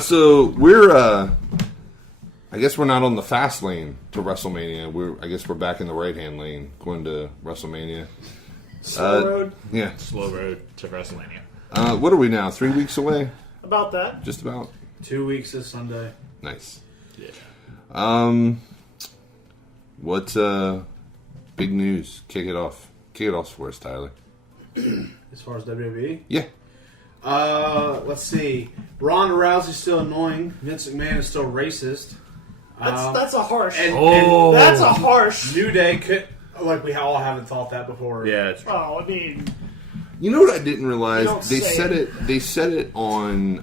So we're, I guess we're not on the fast lane to WrestleMania. I guess we're back in the right-hand lane going to WrestleMania. Slow road. Yeah. Slow road to WrestleMania. What are we now? 3 weeks away? About that. Just about. 2 weeks this Sunday. Nice. Yeah. What big news? Kick it off. Kick it off for us, Tyler. As far as WWE? Yeah. Let's see. Ronda Rousey's still annoying. Vince McMahon is still racist. That's a harsh. And that's a harsh. New Day could, like, we all haven't thought that before. Yeah, it's Oh, I mean, You know what I didn't realize? You don't They say said it. it. They said it on.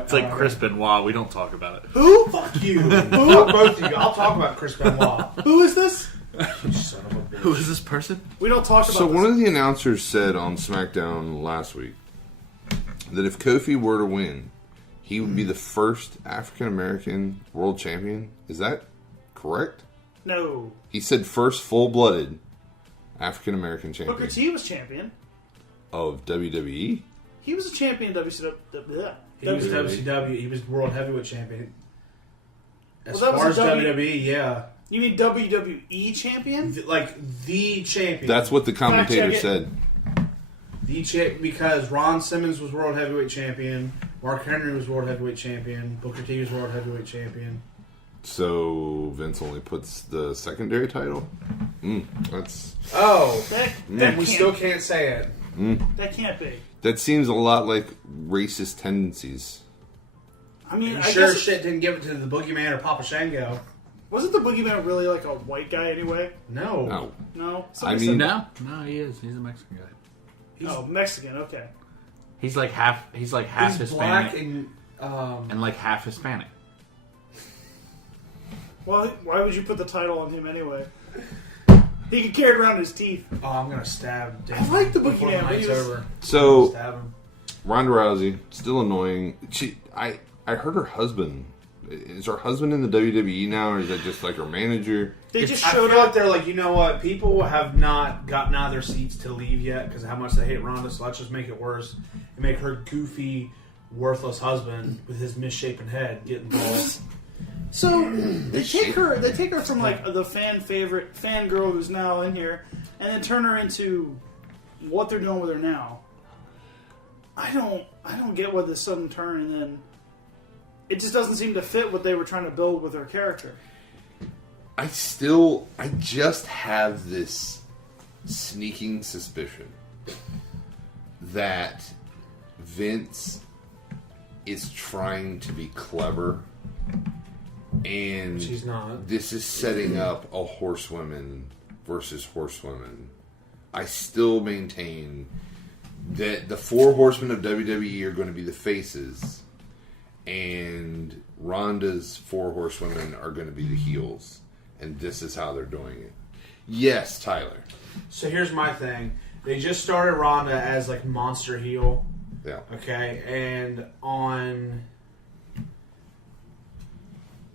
it's like Chris Benoit. We don't talk about it. who? Fuck you. Fuck both of you. I'll talk about Chris Benoit. Who is this? You son of a bitch. Who is this person? We don't talk about So this. one of the announcers said on SmackDown last week that if Kofi were to win, he would be the first African American world champion. Is that correct? No. He said first full-blooded African American champion Booker T was champion. of WWE. He was a champion in WCW. He was WCW. He was World Heavyweight Champion. As Well, that far was as a WWE, yeah. You mean WWE champion? Like, the champion. That's what the commentator check it. said. Because Ron Simmons was World Heavyweight Champion. Mark Henry was World Heavyweight Champion. Booker T was World Heavyweight Champion. So Vince only puts the secondary title. That's Oh, That then we can't- still can't say it. That can't be. that seems a lot like racist tendencies. I mean, You I sure guess shit didn't give it to the Boogeyman or Papa Shango. wasn't the Boogeyman really like a white guy anyway? No. No, No. I Somebody mean- said- No, he is. He's a Mexican guy. oh, Mexican. Okay. He's like half. He's like half He's Hispanic black and like half Hispanic. Well, why would you put the title on him anyway? He can carry it around his teeth. oh, I'm gonna stab Dave. I like the before Boogeyman, the but night's he was- over. So Stab him. Ronda Rousey still annoying. I heard her husband. Is her husband in the WWE now, or is that just like her manager? They just I showed feel up. like they're like, you know what? People have not gotten out of their seats to leave yet because of how much they hate Ronda. So let's just make it worse and make her goofy, worthless husband with his misshapen head get involved. So they take her from like the fan favorite fan girl who's now in here, and then turn her into what they're doing with her now. I don't get what this sudden turn, and then it just doesn't seem to fit what they were trying to build with her character. I just have this sneaking suspicion that Vince is trying to be clever, and She's not. this is setting up a horsewomen versus horsewomen. I still maintain that the four horsemen of WWE are going to be the faces, and Ronda's four horsewomen are going to be the heels, and this is how they're doing it. Yes, Tyler. So here's my thing. They just started Ronda as like monster heel. Yeah. Okay, and on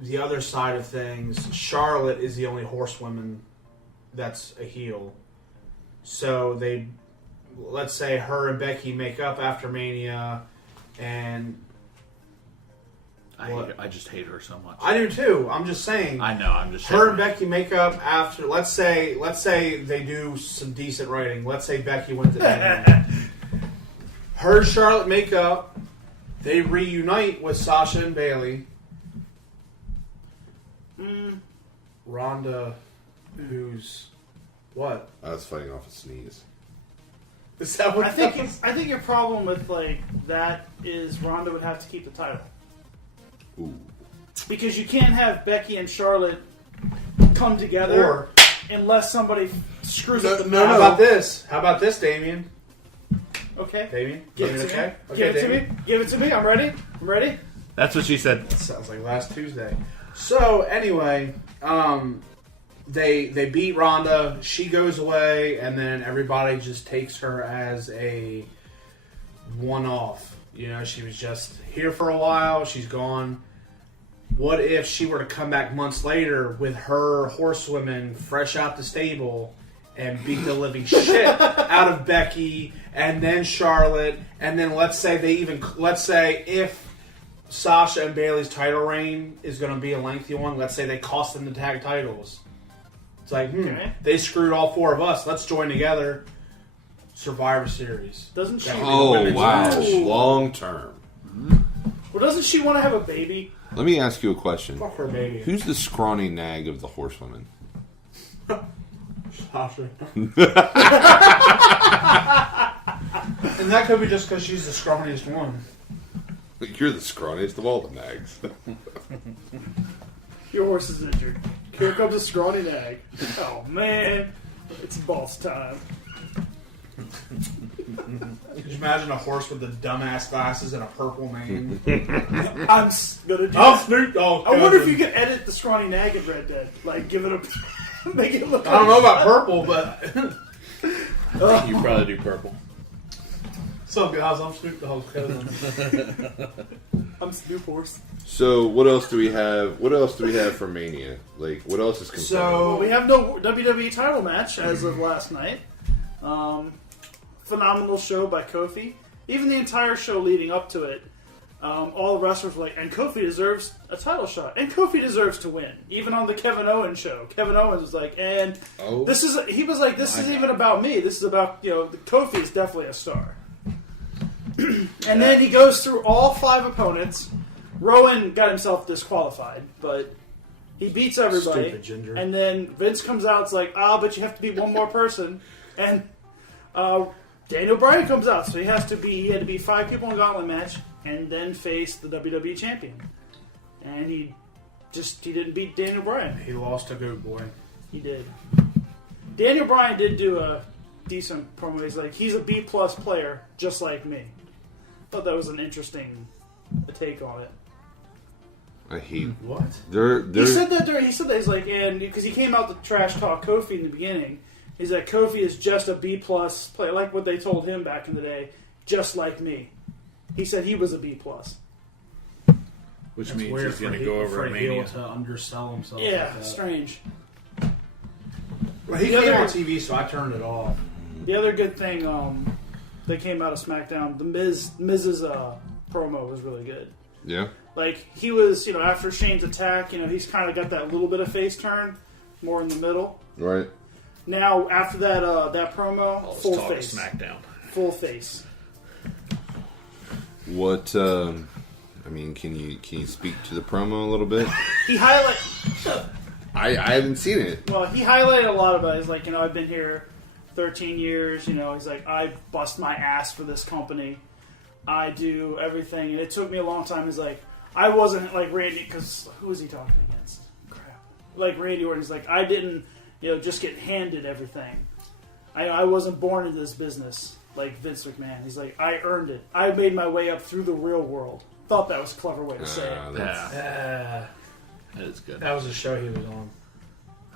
the other side of things, Charlotte is the only horsewoman that's a heel. So let's say her and Becky make up after Mania, and What? I just hate her so much. I do too. I'm just saying. I know. I'm just Her saying. and Becky make up after. Let's say they do some decent writing. Let's say Becky wins it. Her and Charlotte make up. They reunite with Sasha and Bailey. Ronda, who's what? I was fighting off a sneeze. Is that what I think your problem with like that is Ronda would have to keep the title. Ooh. Because you can't have Becky and Charlotte come together Or unless somebody screws up the no, how about this? How about this, Damien? Okay. Damien, Give it to okay? me. Okay, Give it to Damien. me. Give it to me. I'm ready. I'm ready. That's what she said. That sounds like last Tuesday. So anyway, they beat Ronda. She goes away, and then everybody just takes her as a one-off. You know, she was just here for a while. She's gone. What if she were to come back months later with her horsewomen fresh out the stable and beat the living shit out of Becky and then Charlotte, and then let's say if Sasha and Bayley's title reign is going to be a lengthy one. Let's say they cost them the tag titles. It's like, they screwed all 4 of us. Let's join together. Survivor Series. Doesn't she? Oh, wow. Long term. Well, doesn't she want to have a baby? Let me ask you a question. Fuck her baby. Who's the scrawny nag of the horsewomen? Sasha. And that could be just because she's the scrawniest one. You're the scrawniest of all the nags. Your horse is injured. Here comes a scrawny nag. Oh, man. It's boss time. Could you imagine a horse with the dumbass glasses and a purple mane? I'm gonna do Oh, this. Snoop Dogg. I wonder if you could edit the scrawny nag in Red Dead. Like, give it a... make it look I don't know about purple, but... You probably do purple. What's up, guys? I'm Snoop Dogg's cousin. I'm Snoop Horse. So, what else do we have? What else do we have for Mania? Like, what else is confirmed? Well, we have no WWE title match as of last night. Phenomenal show by Kofi. Even the entire show leading up to it, all the wrestlers were like, and Kofi deserves a title shot. And Kofi deserves to win. Even on the Kevin Owens show. Kevin Owens was like, this isn't even about me. This is about, Kofi is definitely a star. And then he goes through all 5 opponents. Rowan got himself disqualified, but he beats everybody. Stupid ginger. And then Vince comes out, it's like, but you have to beat one more person. And Daniel Bryan comes out, so he had to beat 5 people in a gauntlet match and then face the WWE champion. And he didn't beat Daniel Bryan. He lost to Goat Boy. He did. Daniel Bryan did do a decent promo. He's like, he's a B+ player, just like me. Thought that was an interesting take on it. I hate What? He said that he's like, and because he came out to trash talk Kofi in the beginning, he's like, Kofi is just a B+ player, like what they told him back in the day, just like me. He said he was a B+. Which That's means weird he's going to for go a over heel Mania. to undersell himself. Yeah, like that. strange. Well, he came on TV, so I turned it off. The other good thing, that came out of SmackDown, Miz's promo was really good. Yeah. Like, he was, after Shane's attack, he's kind of got that little bit of face turn, more in the middle. Right. Now, after that promo, full Talk face. SmackDown. Full face. What? Can you speak to the promo a little bit? He highlighted... I haven't seen it. Well, he highlighted a lot about it. He's like, I've been here 13 years, he's like, I bust my ass for this company. I do everything, and it took me a long time. He's like, I wasn't like Randy, because who was he talking against? Crap. Like Randy Orton, he's like, I didn't, just get handed everything. I wasn't born into this business like Vince McMahon. He's like, I earned it. I made my way up through the real world. Thought that was a clever way to say it. Yeah. That is good. That was a show he was on.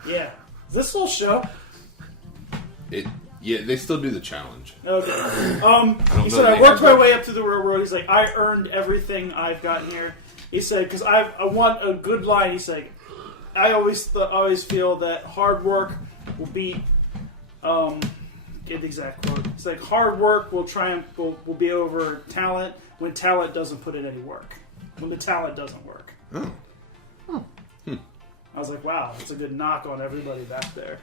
Yeah. Is this whole show? Yeah, they still do the challenge. Okay. He said, know I worked my way up to the real world. He's like, I earned everything I've gotten here. He said, because I want a good line. He's like, I always feel that hard work will beat, get the exact quote. It's like, hard work will triumph, will be over talent when talent doesn't put in any work. When the talent doesn't work. Oh. I was like, wow, that's a good knock on everybody back there.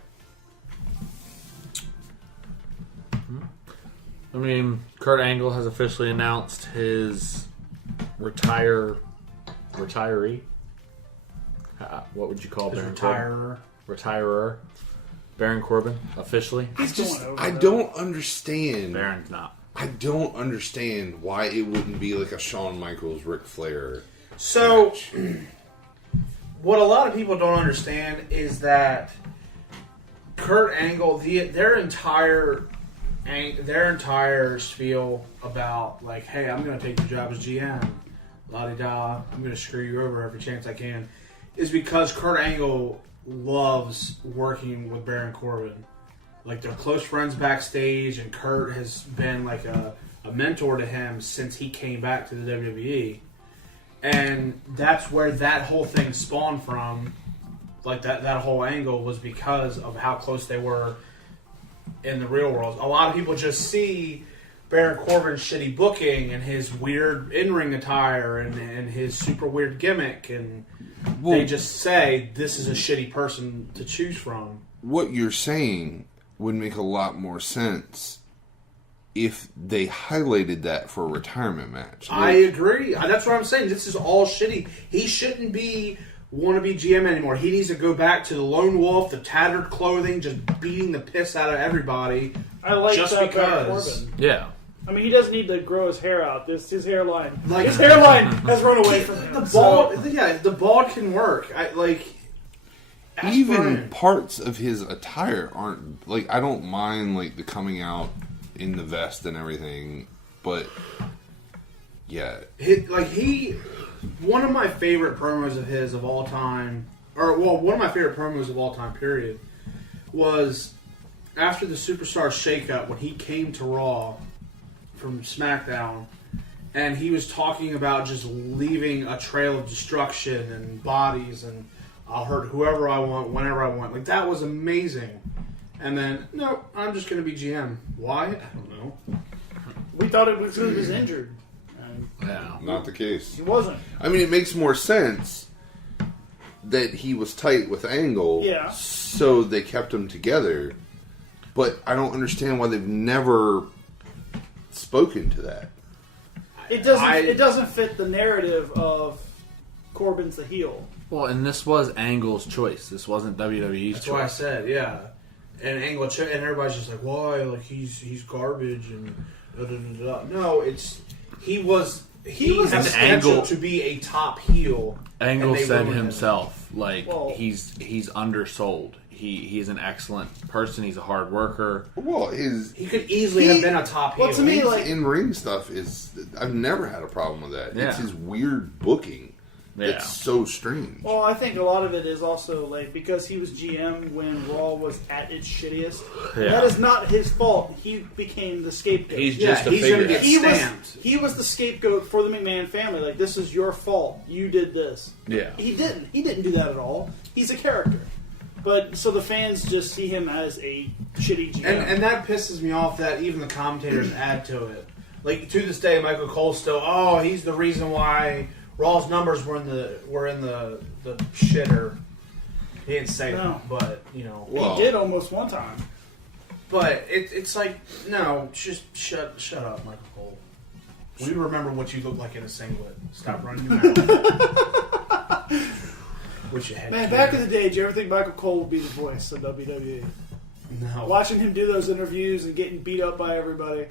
I mean, Kurt Angle has officially announced his retiree. What would you call His Baron retirer. Corbin? Retirer. Baron Corbin, officially. He's Just, going over, I though. don't understand. Baron's not. I don't understand why it wouldn't be like a Shawn Michaels, Ric Flair. So, match. what a lot of people don't understand is that Kurt Angle, their entire spiel about, like, hey, I'm going to take your job as GM, la-di-da, I'm going to screw you over every chance I can, is because Kurt Angle loves working with Baron Corbin. Like, they're close friends backstage, and Kurt has been like a mentor to him since he came back to the WWE. And that's where that whole thing spawned from. Like, that whole angle was because of how close they were in the real world. A lot of people just see Baron Corbin's shitty booking and his weird in-ring attire and his super weird gimmick, and they just say this is a shitty person to choose from. What you're saying would make a lot more sense if they highlighted that for a retirement match. I agree. That's what I'm saying. This is all shitty. He shouldn't be wannabe GM anymore. He needs to go back to the lone wolf, the tattered clothing, just beating the piss out of everybody. I like just that because. Corbin. Yeah. I mean, he doesn't need to grow his hair out. His hairline, his hairline has run away from him. The bald, yeah, the bald can work. Even parts of his attire aren't like, I don't mind like the coming out in the vest and everything, but yeah, one of my favorite promos of his of all time, one of my favorite promos of all time, period, was after the Superstar shakeup when he came to Raw from SmackDown, and he was talking about just leaving a trail of destruction and bodies, and I'll hurt whoever I want, whenever I want. Like, that was amazing. And then, no, I'm just going to be GM. Why? I don't know. We thought it was because he was injured. Yeah. not the case. He wasn't. I mean, it makes more sense that he was tight with Angle, Yeah. so they kept him together. But I don't understand why they've never spoken to that. It doesn't fit the narrative of Corbin's the heel. Well, and this was Angle's choice. This wasn't WWE's That's choice. what I said, yeah. And Angle, and everybody's just like, why? Like, he's garbage and da-da-da-da. No, he was an potential Angle to be a top heel. Angle said ruined himself, like, Well, he's undersold. He's an excellent person. He's a hard worker. Well, He could easily have been a top heel. Well, to me, like, in-ring stuff is... I've never had a problem with that. Yeah. It's his weird booking. Yeah. It's so strange. well, I think a lot of it is also like because he was GM when Raw was at its shittiest. Yeah. That is not his fault. He became the scapegoat. He's Yeah, just a he's going to figurehead. get stamped. He was the scapegoat for the McMahon family. Like, this is your fault. You did this. Yeah. He didn't. He didn't do that at all. He's a character. But so the fans just see him as a shitty GM. And that pisses me off that even the commentators add to it. Like, to this day, Michael Cole's still, he's the reason why Raw's numbers were in the shitter. He didn't say that, but, Well, he did almost one time. But it's like, no, just shut up, Michael Cole. We remember what you look like in a singlet. Stop running your mouth. Wish you had. Man, back in the day, did you ever think Michael Cole would be the voice of WWE? No. Watching him do those interviews and getting beat up by everybody.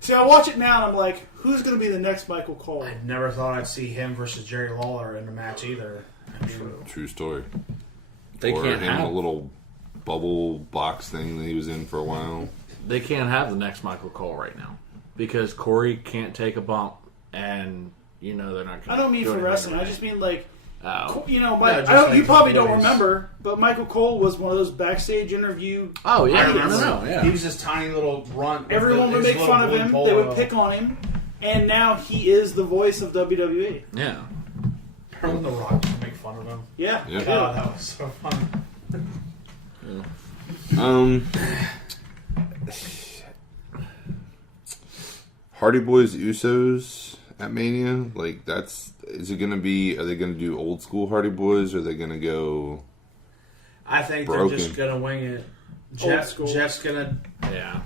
See, I watch it now and I'm like, who's going to be the next Michael Cole? I never thought I'd see him versus Jerry Lawler in a match either. I mean, True story. They or can't him have a little bubble box thing that he was in for a while. They can't have the next Michael Cole right now because Corey can't take a bump, and they're not going to. I don't mean for wrestling. I just mean like, Oh. you like probably his don't voice. remember, but Michael Cole was one of those backstage interview. Oh yeah, I remember. no, yeah. He was this tiny little runt. with Everyone would his make little fun of blue him. polo. They would pick on him, and now he is the voice of WWE. Yeah. When The Rock used to make fun of him. Yeah. Yeah. God, that was so funny. Hardy Boys Usos at Mania, like is it gonna be? Are they gonna do old school Hardy Boys? Or are they gonna go? I think Broken. they're just gonna wing it. Old school. Jeff's gonna, Yeah.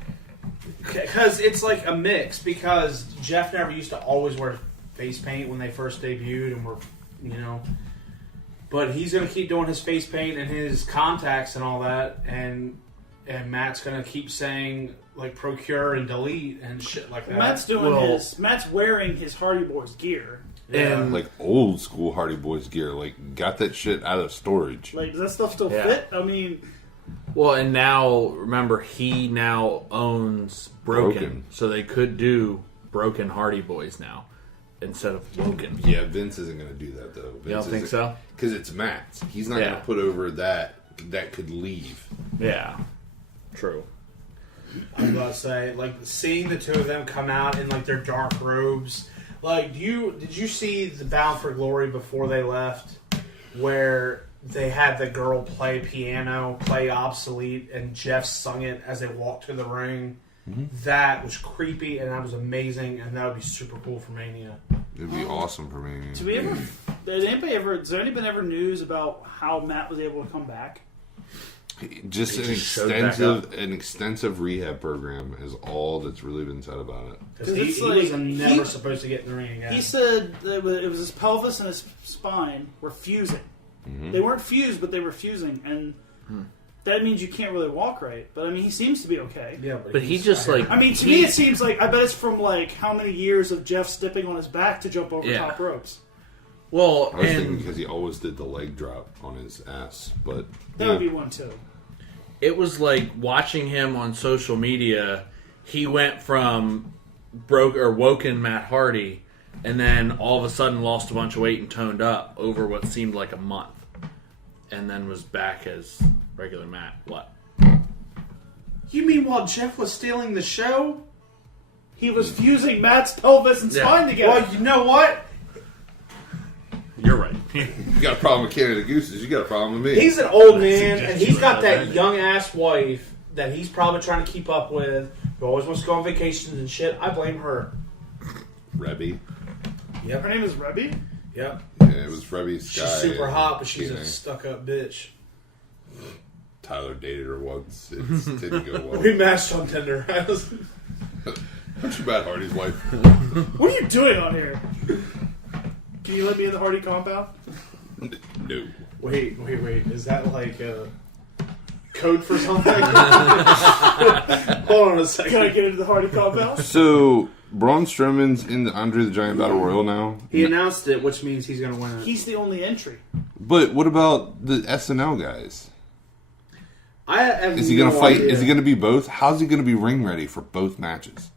because it's like a mix. Because Jeff never used to always wear face paint when they first debuted, and but he's gonna keep doing his face paint and his contacts and all that, and Matt's gonna keep saying like procure and delete and shit like that. Matt's wearing his Hardy Boys gear. Yeah. Like old school Hardy Boys gear, like got that shit out of storage. Like, does that stuff still Yeah. fit? I mean, Well, and now remember he now owns Broken, so they could do Broken Hardy Boys now instead of Woken. Yeah, Vince isn't gonna do that though. You don't think so? Because it's Matt's. He's not Yeah. gonna put over that could leave. Yeah. True. I was about to say, like, seeing the two of them come out in like their dark robes. Like, did you see the Bound for Glory before they left, where they had the girl play piano, play Obsolete, and Jeff sung it as they walked to the ring? That was creepy, and that was amazing, and that would be super cool for Mania. It'd be awesome for me. Has there been ever news about how Matt was able to come back? Just an extensive rehab program is all that's really been said about it. Because he was never supposed to get in the ring again. He said that it was his pelvis and his spine were fusing. They weren't fused, but they were fusing, and that means you can't really walk right. But I mean, he seems to be okay. Yeah, but he just like. I mean, to me, it seems like I bet it's from like how many years of Jeff stepping on his back to jump over top ropes. Well, I was thinking because he always did the leg drop on his ass, but that would be one too. It was like watching him on social media. He went from woken Matt Hardy, and then all of a sudden lost a bunch of weight and toned up over what seemed like a month, and then was back as regular Matt. What? You mean while Jeff was stealing the show? He was fusing Matt's pelvis and spine together. Well, you know what? You're right. you got a problem with Canada Gooses. You got a problem with me. He's an old man, and he's got that young-ass wife that he's probably trying to keep up with, who always wants to go on vacations and shit. I blame her. Rebby. Yep. Her name is Rebby? Yep. Yeah, it was Rebby Sky. She's super hot, but she's TNA. a stuck-up bitch. Tyler dated her once. It didn't go well. We matched on Tinder. Aren't you Matt Hardy's wife? What are you doing on here? Can you let me in the Hardy compound? No. Wait. Is that like a code for something? Hold on a second. Can I get into the Hardy compound? So, Braun Strowman's in the Andre the Giant Battle Royal now? He announced it, which means he's going to win it. He's the only entry. But what about the SNL guys? I have Is he going to fight? idea. Is he going to be both? How's he going to be ring ready for both matches?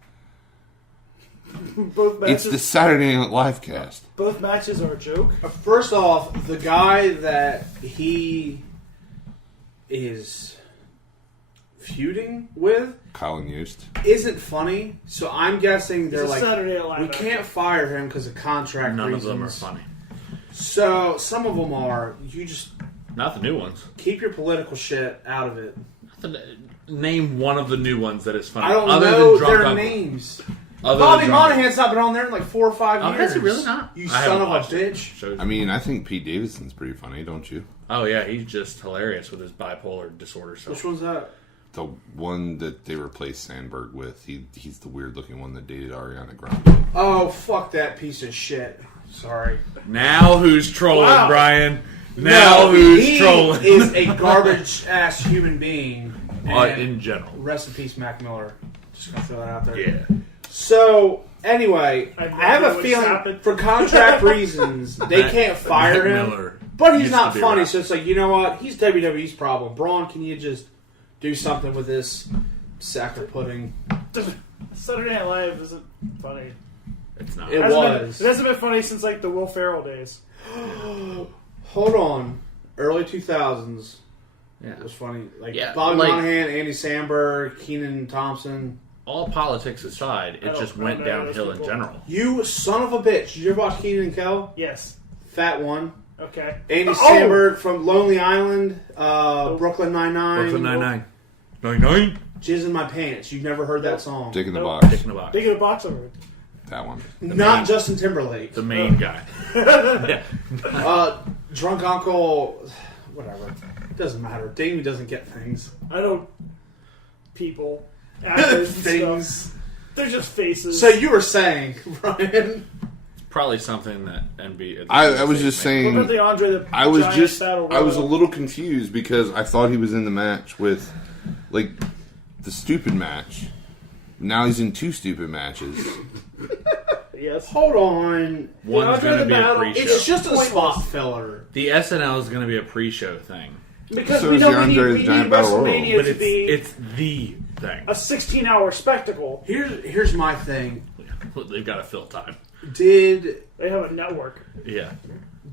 Both matches. It's the Saturday Night Live cast. Both matches are a joke. First off, the guy that he is feuding with Colin Yost. isn't funny, so I'm guessing they're He's a like, Saturday Night Live we actor. can't fire him because of contract None reasons. of them are funny. So some of them are. You just Not the new ones. keep your political shit out of it. Name one of the new ones that is funny. I don't other know than Drunk their Uncle. names. Other Bobby than Drunk Monahan's not been on there in like 4 or 5 Oh, years. has he really not? You I son haven't of a watched it. bitch. Shows- I mean, I think Pete Davidson's pretty funny, don't you? Oh yeah, he's just hilarious with his bipolar disorder stuff. Which one's that? The one that they replaced Sandberg with. He's the weird looking one that dated Ariana Grande. Oh, fuck that piece of shit. Sorry. Now who's trolling, Wow. Brian? Now No, who's he trolling? is a garbage ass human being. And in general. rest in peace, Mac Miller. Just gonna throw that out there. Yeah. So anyway, I I have know a what's feeling happened. for contract reasons they Matt- can't fire Matt him. Miller But he's used not to be funny, around. so it's like, you know what? He's WWE's problem. Braun, can you just do something with this sack of pudding? Saturday Night Live isn't funny. It's not. It It was. hasn't been funny since like the Will Ferrell days. Hold on. Early 2000s. Yeah. It was funny. Like Yeah, Bobby like- Monahan, Andy Samberg, Keenan Thompson. All politics aside, I it don't- just I went don't know downhill those in people. general. You son of a bitch. Did you ever watch Keenan and Kel? Yes. Fat one. Okay. Andy Oh! Samberg from Lonely Island, Brooklyn Nine-Nine. Brooklyn Nine-Nine. 99? Jizz in My Pants. You've never heard that song. Dick in the Nope. box. Dick in the box. Big of the box over. That one. Not Justin Timberlake. The main guy. Drunk Uncle. Whatever. Doesn't matter. Davey doesn't get things. I don't. People. Actors and Things. stuff. They're just faces. So you were saying, Ryan. Probably something that I was just What saying. about the Andre the I was Giant just. Battle I was a Royal? little confused because I thought he was in the match with, like, the stupid match. Now he's in 2 stupid matches. Yes. Hold on. One's Andre going to the be a Battle- pre-show. It's just a Pointless. spot filler. The SNL is going to be a pre-show thing. Because So we is know the we need, Andre the we need Giant Battle Royal. WrestleMania But to be it's the thing. a 16-hour spectacle. Here's my thing. They've got to fill time. Did They have a network. Yeah.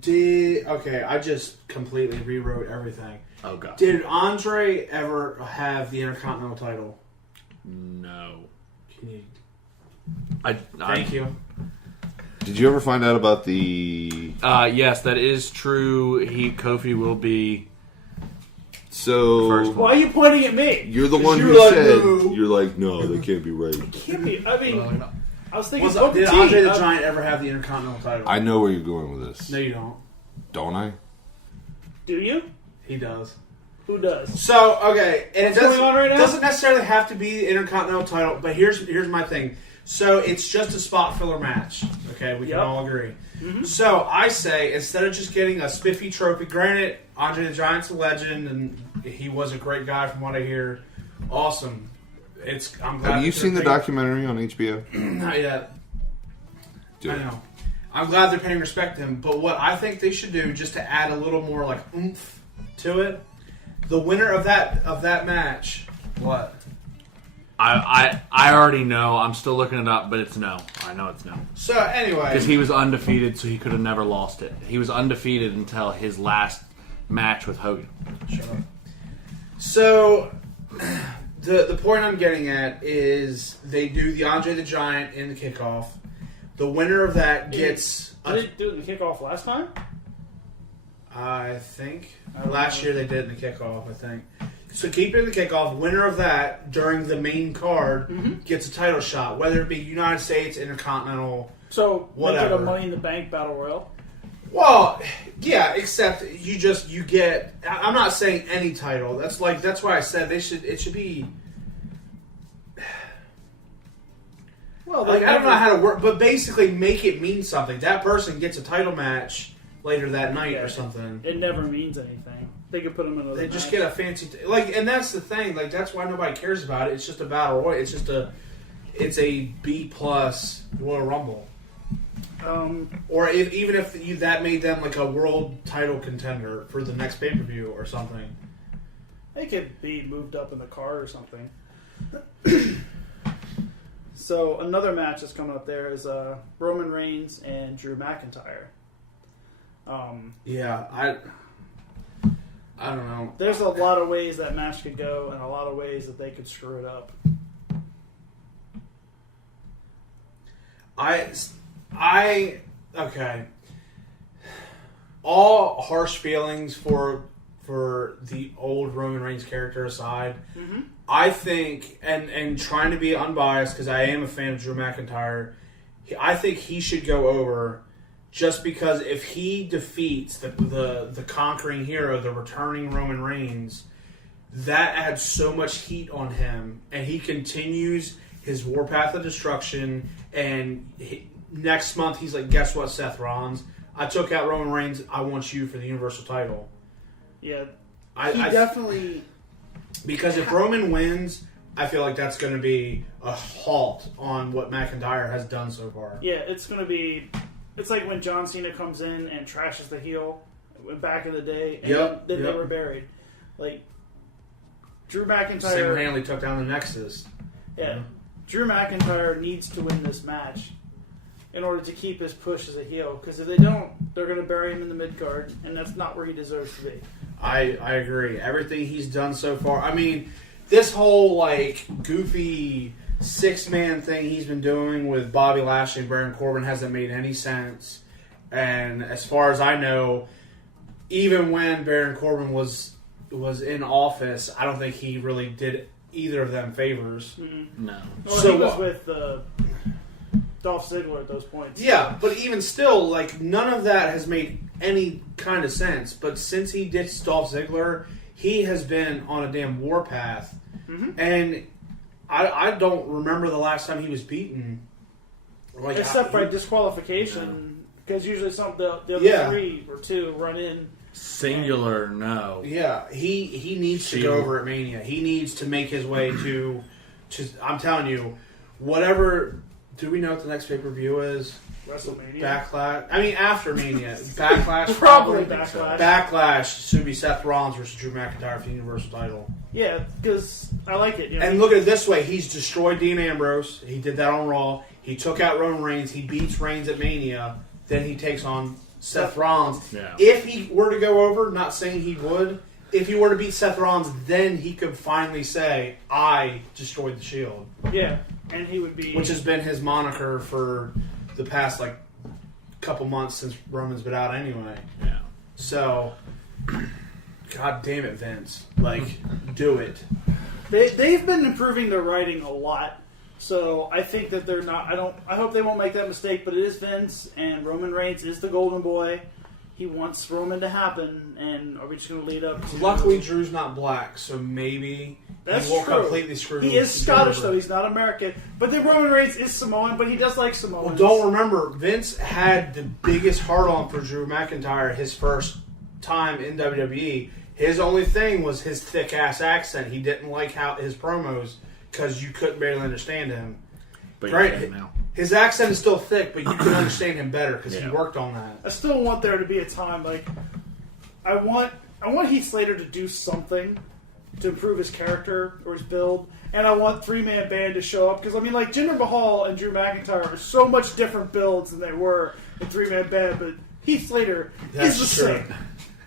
okay, I just completely rewrote everything. Oh, God. Did Andre ever have the Intercontinental title? No. Can you, I thank you. Did you ever find out about the? Yes, that is true. Kofi will be So First Why are you pointing at me? you're the one You who were like, said "No." you're like, no, they can't be right. Can't be. I mean, I was thinking. Did Booker Andre T. the Giant ever have the Intercontinental title? I know where you're going with this. No, you don't. Don't I? Do you? He does. Who does? So, okay, and What's going on right now? doesn't necessarily have to be the Intercontinental title, but here's my thing. So, it's just a spot filler match. Okay, we can Yep. all agree. Mm-hmm. So, I say, instead of just getting a spiffy trophy, granted, Andre the Giant's a legend, and he was a great guy from what I hear. Awesome. I'm glad Have you that seen the they're documentary on HBO? paying- Not yet. Do I it. know. I'm glad they're paying respect to him, but what I think they should do, just to add a little more, like, oomph to it, the winner of that match, what? I already know. I'm still looking it up, but it's no. I know it's no. So anyway, Because he was undefeated, so he could have never lost it. He was undefeated until his last match with Hogan. shut up. So the point I'm getting at is they do the Andre the Giant in the kickoff. The winner of that gets. Did they do it in the kickoff last time? I think I don't last know. year they did in the kickoff. I think. So keep it in the kickoff. Winner of that during the main card gets a title shot, whether it be United States, Intercontinental. So Whatever. make it a Money in the Bank Battle Royal. Well, yeah, except you get. I'm not saying any title. That's why I said it should be. Well, Like I don't know how to work, but basically make it mean something. That person gets a title match later that night or something. It never means anything. They could put them in another. They just match. get a fancy and that's the thing. Like that's why nobody cares about it. It's just a battle royal. It's a B plus Royal Rumble. Or even if that made them like a world title contender for the next pay per view or something. They could be moved up in the car or something. So another match that's coming up there is Roman Reigns and Drew McIntyre. Yeah, I don't know. There's a lot of ways that match could go, and a lot of ways that they could screw it up. Okay. All harsh feelings for the old Roman Reigns character aside, I think, and trying to be unbiased because I am a fan of Drew McIntyre, I think he should go over just because if he defeats the conquering hero, the returning Roman Reigns, that adds so much heat on him, and he continues his warpath of destruction, and next month he's like, guess what, Seth Rollins? I took out Roman Reigns. I want you for the Universal title. Yeah, I definitely. Because if Roman wins, I feel like that's going to be a halt on what McIntyre has done so far. Yeah, it's going to be. It's like when John Cena comes in and trashes the heel back in the day, and then they were buried. Like Drew McIntyre Single-handedly took down the Nexus. Yeah, Drew McIntyre needs to win this match in order to keep his push as a heel. Because if they don't, they're going to bury him in the mid card, and that's not where he deserves to be. I agree. Everything he's done so far. I mean, this whole like goofy 6-man thing he's been doing with Bobby Lashley and Baron Corbin hasn't made any sense. And as far as I know, even when Baron Corbin was in office, I don't think he really did either of them favors. Mm-hmm. No. Well, So he was what? with Dolph Ziggler at those points. Yeah, but even still, like none of that has made any kind of sense. But since he ditched Dolph Ziggler, he has been on a damn warpath, and I don't remember the last time he was beaten. Like, Except by disqualification, because usually the other Yeah. 3 or 2 run in. Singular, no. Yeah, he needs to go over at Mania. He needs to make his way to I'm telling you, whatever. Do we know what the next pay per view is? WrestleMania. Backlash. I mean, after Mania, Backlash. Probably Backlash. Backlash should be Seth Rollins versus Drew McIntyre for the Universal title. Yeah, because I like it. You know? And look at it this way: he's destroyed Dean Ambrose. He did that on Raw. He took out Roman Reigns. He beats Reigns at Mania. Then he takes on Seth Rollins. Yeah. If he were to go over, not saying he would, if he were to beat Seth Rollins, then he could finally say, "I destroyed the Shield." Yeah, and he would be. Which has been his moniker for the past like couple months since Roman's been out anyway. Yeah. So, God damn it, Vince! Like, do it. They've been improving their writing a lot. So I think that they're not. I hope they won't make that mistake. But it is Vince, and Roman Reigns is the golden boy. He wants Roman to happen, and are we just going to lead up to... Luckily, Drew's not black, so maybe that's he won't true. completely screw. He is Scottish, though. He's not American. But then Roman Reigns is Samoan, but he does like Samoans. Well, don't remember, Vince had the biggest hard-on for Drew McIntyre his first time in WWE. His only thing was his thick-ass accent. He didn't like how his promos, because you couldn't barely understand him. But Right. you can now. His accent is still thick, but you can understand him better because he Yeah. worked on that. I still want there to be a time like I want Heath Slater to do something to improve his character or his build, and I want 3-Man Band to show up because I mean like Jinder Mahal and Drew McIntyre are so much different builds than they were in 3-Man Band, but Heath Slater is the same.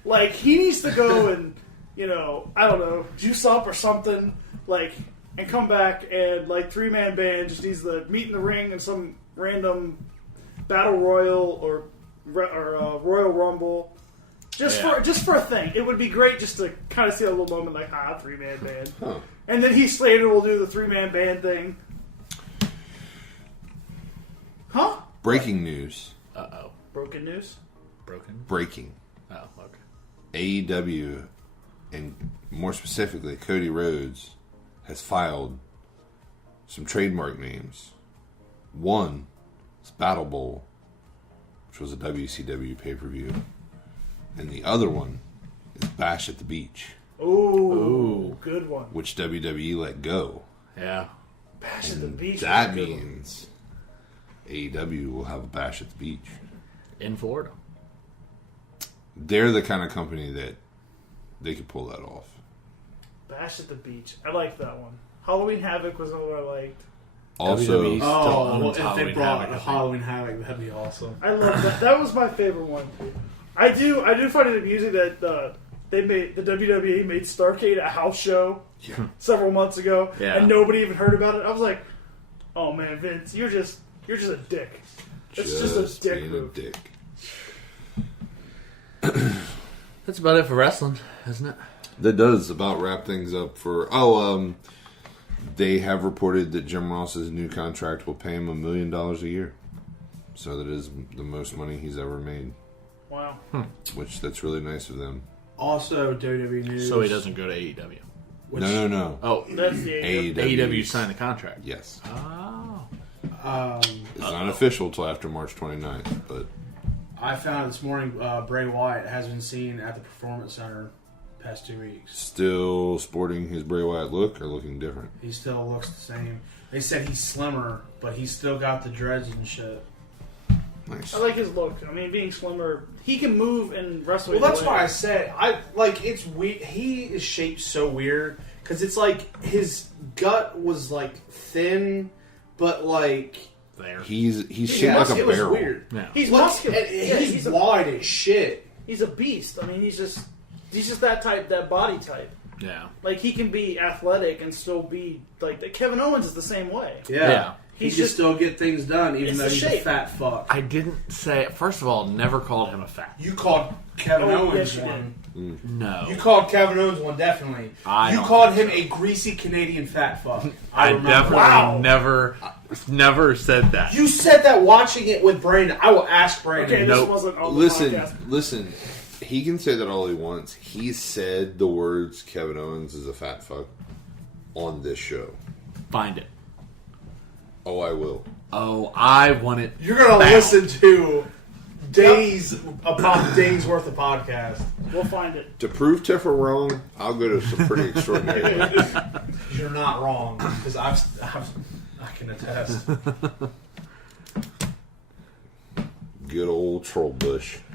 Like he needs to go and I don't know, juice up or something like. And come back and like 3-Man Band just needs to meet in the ring in some random battle royal or Royal Rumble, just for a thing. It would be great just to kind of see a little moment like 3-Man Band, and then Heath Slater will do the 3-Man Band thing. Huh? Breaking news. Uh-oh. Broken news. Breaking. Oh, okay. AEW, and more specifically, Cody Rhodes, has filed some trademark names. One is Battle Bowl, which was a WCW pay-per-view. And the other one is Bash at the Beach, Ooh, good one. which WWE let go. Yeah. Bash at the Beach. That is a good one. means AEW will have a Bash at the Beach. In Florida. They're the kind of company that they could pull that off. Bash at the Beach. I like that one. Halloween Havoc was another I liked. Also, WWE. Oh, if they Halloween brought Havoc, I think. Halloween Havoc, that'd be awesome. I love that. That was my favorite one. I do find it amusing that the WWE made Starrcade a house show several months ago, Yeah. and nobody even heard about it. I was like, "Oh man, Vince, you're just a dick. It's just a dick being move." a dick. That's about it for wrestling, isn't it? That does about wrap things up for... they have reported that Jim Ross's new contract will pay him $1 million a year. So that is the most money he's ever made. Wow. Which, that's really nice of them. Also, WWE news. So he doesn't go to AEW. No. Oh, That's the AEW. AEW signed the contract. Yes. Oh. It's not official till after March 29th, but... I found out this morning Bray Wyatt has been seen at the Performance Center past 2 weeks. Still sporting his Bray Wyatt look or looking different? He still looks the same. They said he's slimmer, but he's still got the dreads and shit. Nice. I like his look. I mean, being slimmer, he can move and wrestle. Well, that's either why way. I said it's weird. He is shaped so weird because it's like his gut was like thin, but like There. He's shaped like a it was barrel. weird. Yeah. He's Look, muscular. and Yeah, he's wide as shit. He's a beast. I mean, he's just that type, that body type. Yeah. Like he can be athletic and still be like Kevin Owens is the same way. Yeah. He He's can just- still get things done, even It's though the he's a shape. fat fuck. I didn't say... First of all, never called him a fat. You called Kevin Oh, Owens yes, you one. No. You called Kevin Owens one, definitely. I You don't called think him a greasy Canadian fat fuck. I remember. definitely Wow. never said that. You said that watching it with Brandon. I will ask Brandon. Okay, Nope. this wasn't on the podcast. Listen. He can say that all he wants. He said the words Kevin Owens is a fat fuck on this show. Find it. Oh, I will. Oh, I want it. You're gonna found. listen to days upon days worth of podcast. We'll find it. To prove Tiffer wrong, I'll go to some pretty extraordinary lengths. You're not wrong because I can attest. Good old troll bush.